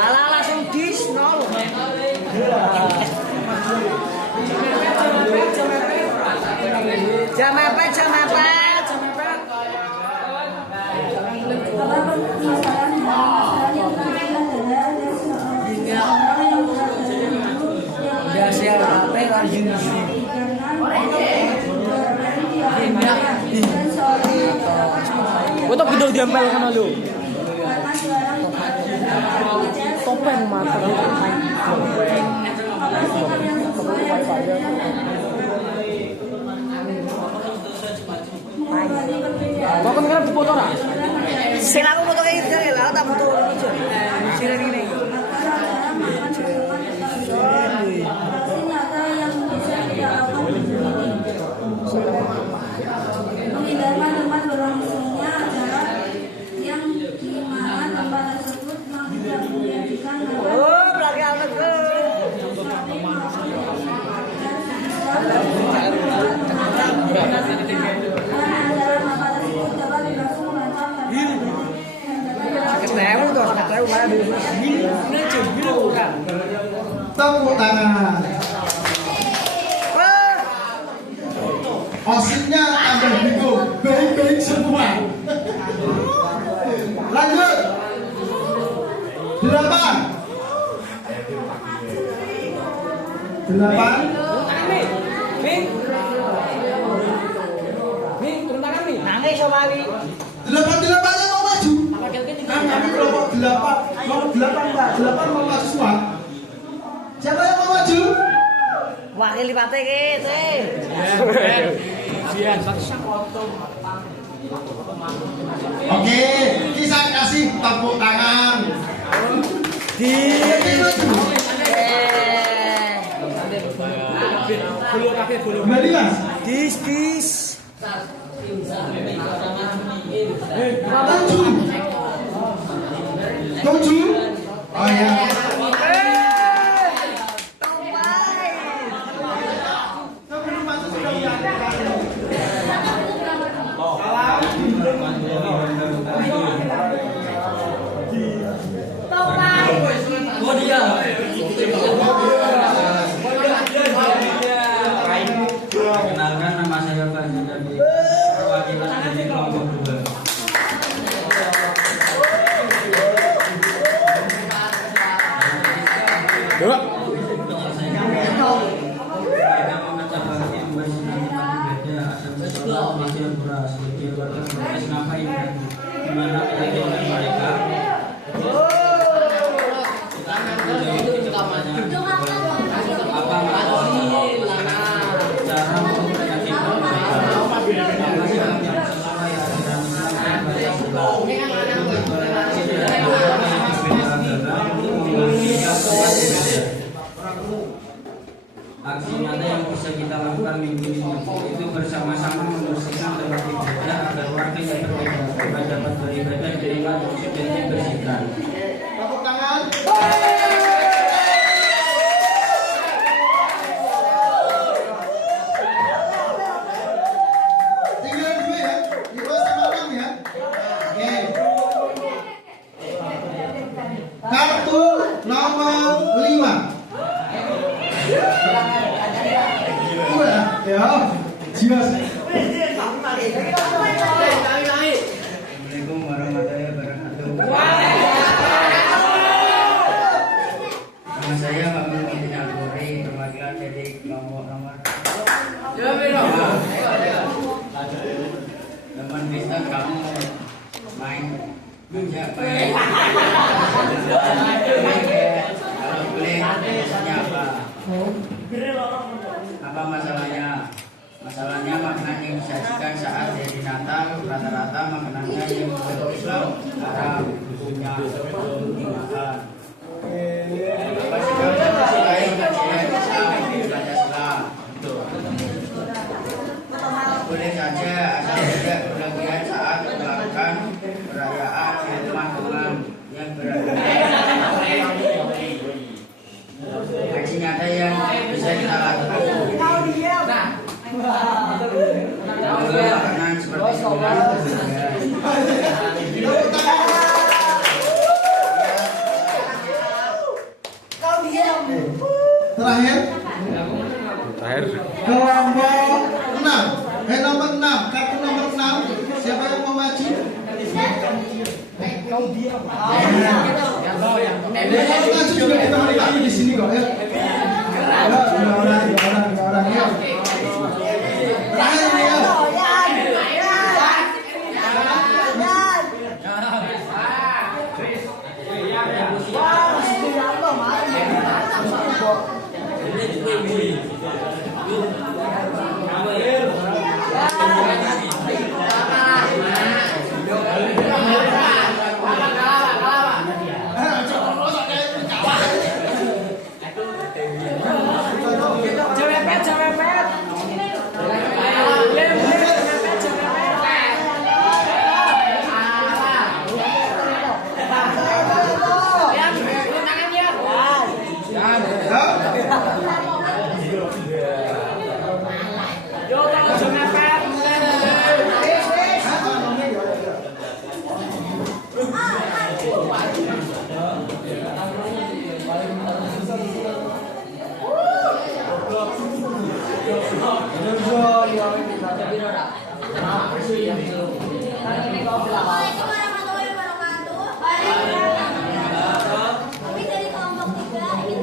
Alah langsung dis nol. Jam apa? Untuk gedung diampel kan lu. Topeng mata. Mau kan foto ora? Sing aku foto kayak gitu lah, tak foto aja. Sing ini. Menghindarkan tempat berlangsungnya acara yang di mana tempat tersebut memang tidak menjadikan Oh, belakang aku. Ketemu tuh, ketemu mana dulu. Ini cuma Tepuk tangan. Ositnya tambah bingung, baik-baik semua. Lanjut. 8. 8. nangis sama Ali. 8-8-nya mau maju. Kan kami kelompok 8. Mau 8 Pak, 8 mau maju semua. Siapa yang mau maju? Wakil lipate gitu. Oke, kita kasih tepuk tangan. Di Kembali mas. dis. Tujuh. Oh ya. Sebelum masuk sudah Oh dia. Kenalkan nama saya Fazil dari perwakilan dari kelompok 2. Dua. Mereka mengajak bagi bersinar berbeda asal sekolah masih beras di warga beras ngapain di mana kegiatan mereka apa cara untuk meyakinkan mereka apa sikap yang sesuai ajaran Islam dan aksi nyata yang bisa kita lakukan minggu ini itu bersama-sama membersihkan tempat ibadah agar warga yang berbeda dapat beribadah dengan khusyuk dan dibersihkan. Tepuk tangan. Tinggal dua ya, 5 sama 6 ya. Oke. Kartu nomor 5. Dua ya. Jiwas. Assalamualaikum warahmatullahi wabarakatuh. Nama saya Muhammad bin Al-Buri, perwakilan dari kelompok nomor. Teman bisa kamu main bijak baik. Kalau boleh tanya apa? Apa masalahnya? Masalahnya makanan yang disajikan saat hari Natal rata-rata makanannya yang menurut Islam haram hukumnya untuk dimakan. Apa sih kamu disukai kajian Islam di Pancasila? Boleh saja asal tidak berlebihan saat melakukan perayaan di rumah teman yang beragama. Aksi nyata yang bisa kita lakukan. Makanan seperti sebulan Terakhir. Kelompok 6. Nomor 6. Kartu nomor 6. Siapa yang mau maju? Kau diam. Maju juga kita menikmati di sini kok ya. Dua orang ya. Terakhir ya. Assalamualaikum warahmatullahi wabarakatuh. Kami dari kelompok 3 ingin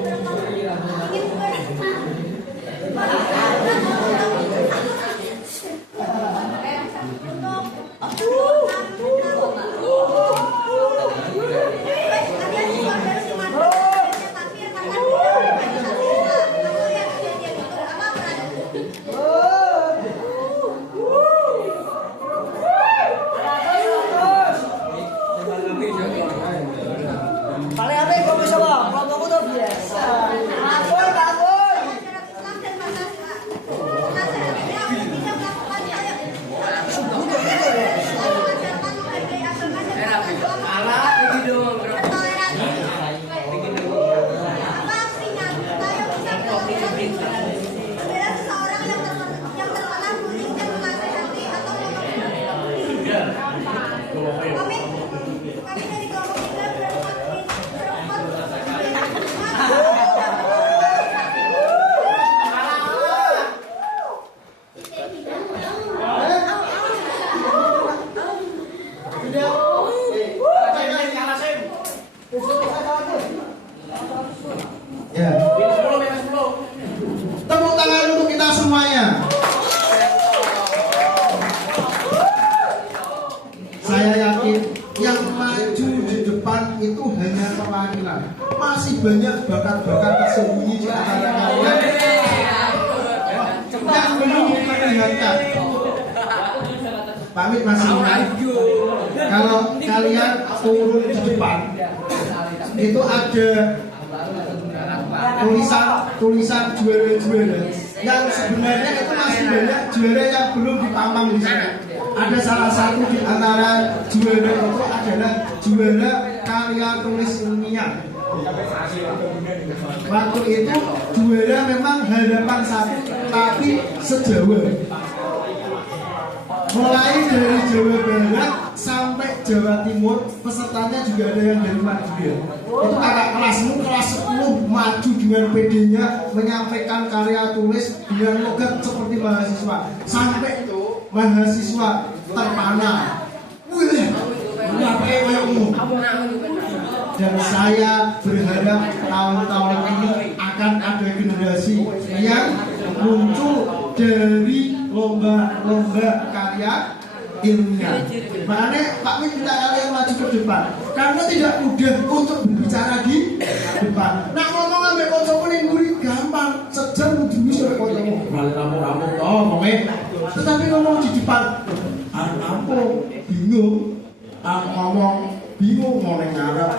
Ya. Tepuk tangan untuk kita semuanya. Saya yakin yang maju di depan itu hanya perwakilan. Masih banyak bakat-bakat tersembunyi di antara kalian yang belum diperlihatkan. Pamit masih. Kalau kalian turun di depan, itu ada tulisan juara-juara. Yang sebenarnya itu masih banyak juara yang belum dipamang di sana. Ada salah satu di antara juara itu adalah juara karya tulis ilmiah. Waktu itu juara memang harapan satu, tapi sejawa. Mulai dari Jawa Barat sampai Jawa Timur, pesertanya juga ada yang dari Madura. Itu kakak kelasmu kelas 10 maju dengan PD-nya menyampaikan karya tulis dengan logat seperti mahasiswa. Sampai itu mahasiswa terpana. Wih, ngapain kamu? Dan saya berharap tahun-tahun ini akan ada generasi yang muncul dari lomba-lomba karya ilmiah. Makanya Pak Min minta kalian maju ke depan, karena tidak mudah untuk berbicara di depan. Nah, ngomong sampai koncomu ning mburi gampang, sejam dulu sampai koncomu. Balik rampung-rampung toh, ngomong. Tetapi ngomong di depan, rampung, bingung. Ngomong bingung mau ning ngarep,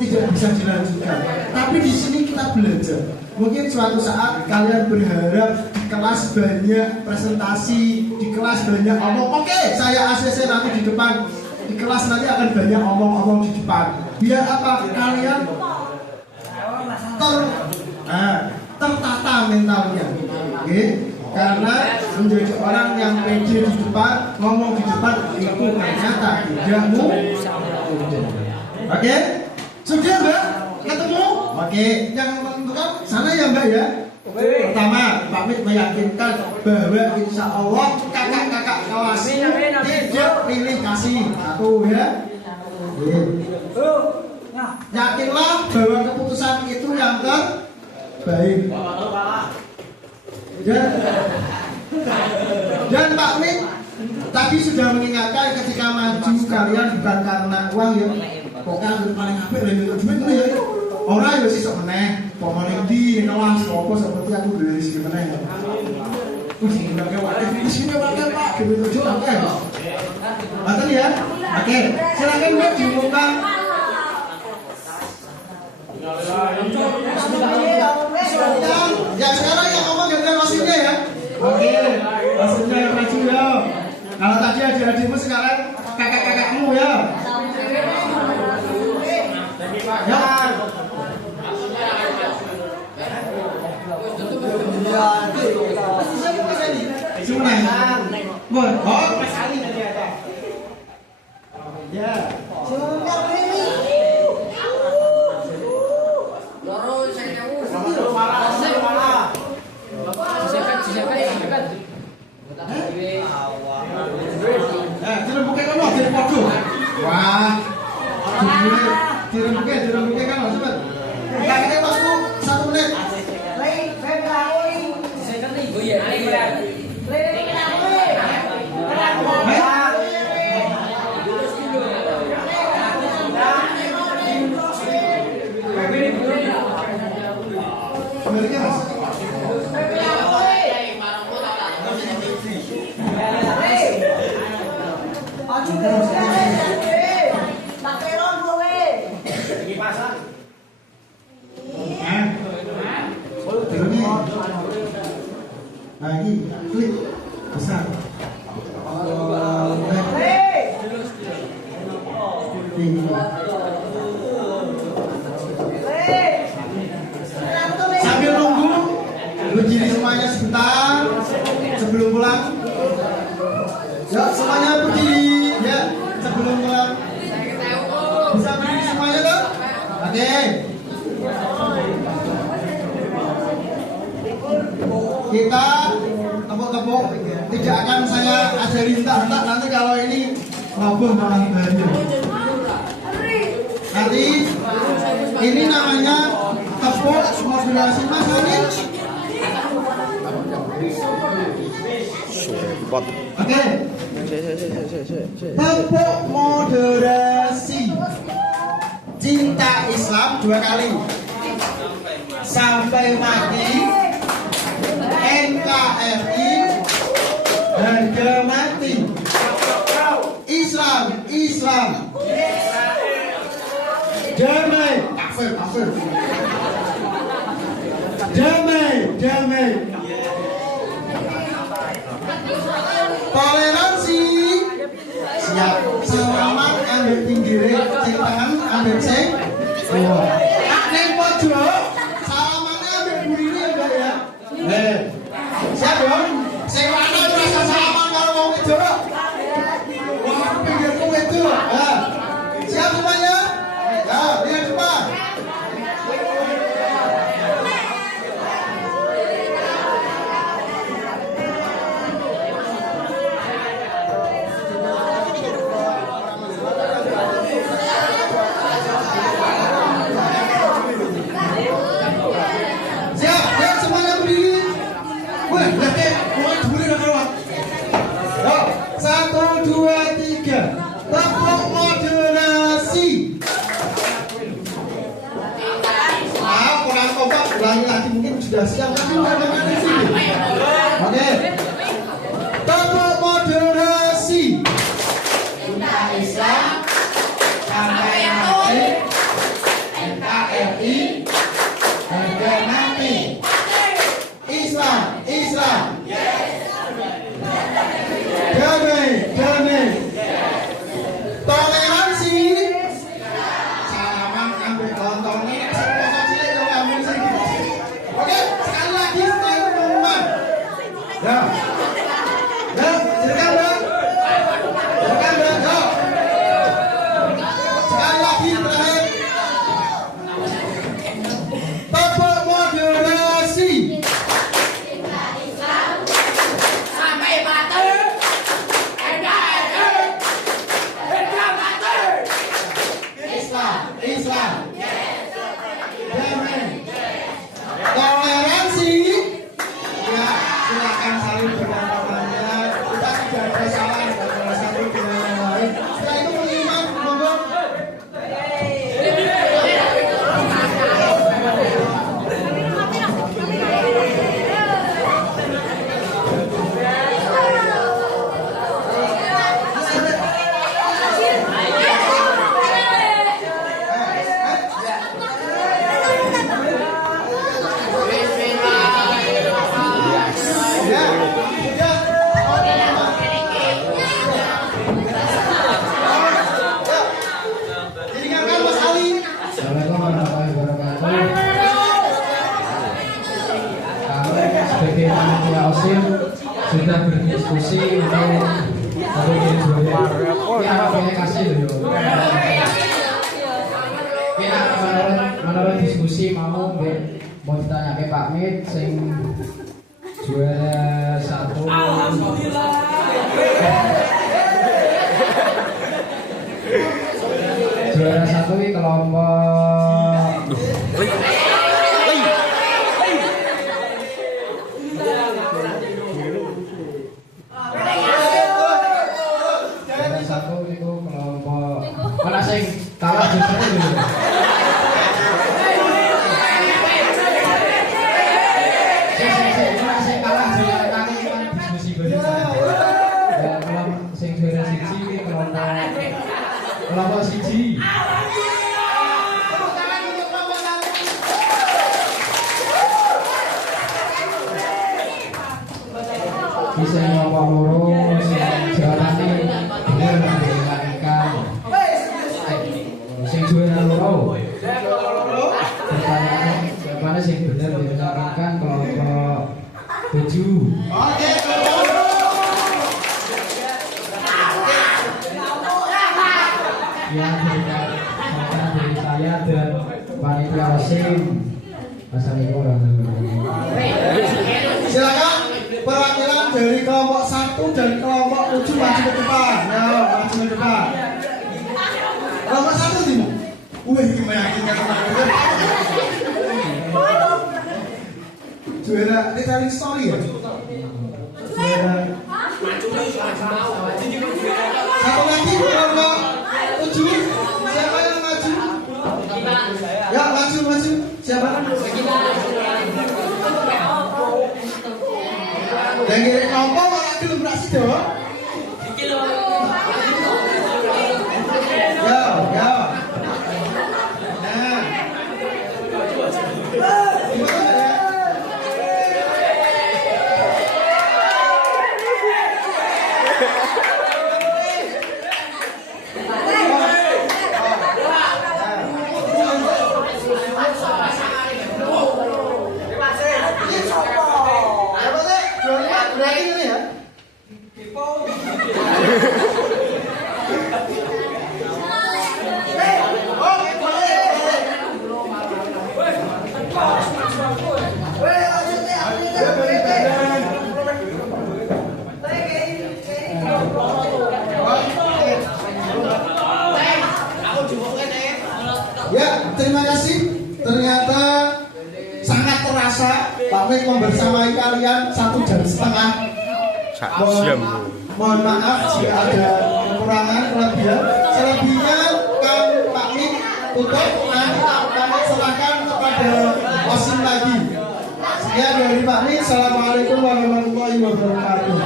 tidak bisa dilanjutkan. Tapi di sini kita belajar. Mungkin suatu saat kalian berharap di kelas banyak presentasi, di kelas banyak omong. Oke, saya ACC nanti di depan. Di kelas nanti akan banyak omong-omong di depan. Biar apa? Kalian tertata mentalnya. Oke? Karena menjadi orang yang pede di depan, ngomong di depan itu ternyata tidak mudah. Oke? Sudah Mbak? Ketemu? Oke, yang menentukan sana ya Mbak ya. Pertama, Pak Mit meyakinkan bahwa insya Allah kakak-kakak kelas tidak pilih kasih. Satu ya. Yakinlah bahwa keputusan itu yang terbaik. Dan Pak Mit tadi sudah mengingatkan ketika maju kalian bukan karena uang ya. Pokoknya paling apik lho duit ngono ya. Ora ya sesuk meneh, pomone ndi kelas opo seperti aku dhewe sing meneh. Wis ndake wae di sini wae Pak, duit ojo akeh. Mantap ya. Oke, silakan Mbak diumumkan. Ya sekarang yang ngomong gantian wasitnya ya. Oke, wasitnya yang maju ya. Kalau tadi adik-adikmu sekarang kakak-kakakmu ya. Wah, dirembuke kan Mas Cepet. Kakeknya waktu 1 menit. Lagi klik besar. Sambil nunggu berdiri semuanya sebentar sebelum pulang. Ya semuanya berdiri ya sebelum pulang. Bisa berdiri semuanya kan? Oke. Kita tepuk-tepuk, tidak akan saya ajari hentak-hentak nanti kalau ini roboh malah bahaya. Nanti ini namanya tepuk moderasi Mas Amin. Oke. Tepuk moderasi. Cinta Islam 2 kali. Sampai mati. NKRI. Harga mati. Islam, Islam. Damai, kafir, kafir. Damai, damai. Toleransi. Siap. Selamat ambil pinggire, cek tangan, ambil cek. Neng pojok. Salamannya ambil burine enggak ya? Siap dong. Sing lanang rasa salaman kalau mau itu. Wah, pinggirku itu. Siap semuanya? Ya, lihat depan. Siap, lihat semuanya berdiri. Wah, lihat deh, mulai dulu udah keluar. Yo, 1, 2, 3. Tepuk moderasi. Kurang kompak, ulangi lagi mungkin sudah siap tapi udah di sini. Oke. Tepuk moderasi. Cinta Islam sampai mati. NKRI harga mati. Islam, Islam. Damai, damai. Toleransi. Salaman ambil lontongnya. Oke, sekali lagi setelah pengumuman. Ya, ya, silakan Bang. Silakan Bang, yo. Sekali lagi terakhir. Tepuk moderasi. Sampai mati. Islam, Islam. Damai. Toleransi. Ya, silakan saling berdampingannya. Kita tidak ada salah antara satu dengan yang lain. Setelah itu menyimak, monggo. Diingatkan Mas Ali. Assalamualaikum warahmatullahi wabarakatuh. Kami sebagai panitia OSIS sudah berdiskusi untuk satu ini kasih loh. Ya, menurut diskusi mau ditanya ke Pak Mit sing juara 1. Juara 1 ini kelompok juara 1 itu kelompok mana sing kalah justru itu. Sing kalah juara tadi kan diskusi gue. Ya kelompok sing juara 1 ini kelompok 1. Bisa nyoba loro jalani bener dilakukan sing juara loro pertanyaan jawabannya sing bener dilakukan kelompok 7. Oke. Yang berikan dari saya dan panitia OSIS. Assalamualaikum warahmatullahi wabarakatuh. Silakan perwakilan dari kelompok 1 dan kelompok 7 maju ke depan. Ya, maju ke depan. Kelompok 1 di mana? Wah, ini meyakinkan banget. Juara retelling story ya? Juara. Satu lagi kelompok 7. Siapa yang maju? Ya, maju. Siapa? Yang kiri kelompok malah belum berhasil dong. Ya. Nah. Gimana ya? Ya, terima kasih. Ternyata sangat terasa Pak Mik membersamai kalian 1 jam setengah. Mohon maaf jika ada kekurangan, kelebihan. Selebihnya Pak Mik tutup. Nanti kami serahkan kepada Osim lagi. Sekian dari Pak Mik. Assalamualaikum warahmatullahi wabarakatuh.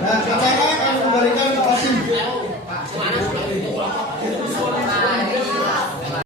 Nah, apakah kami memberikan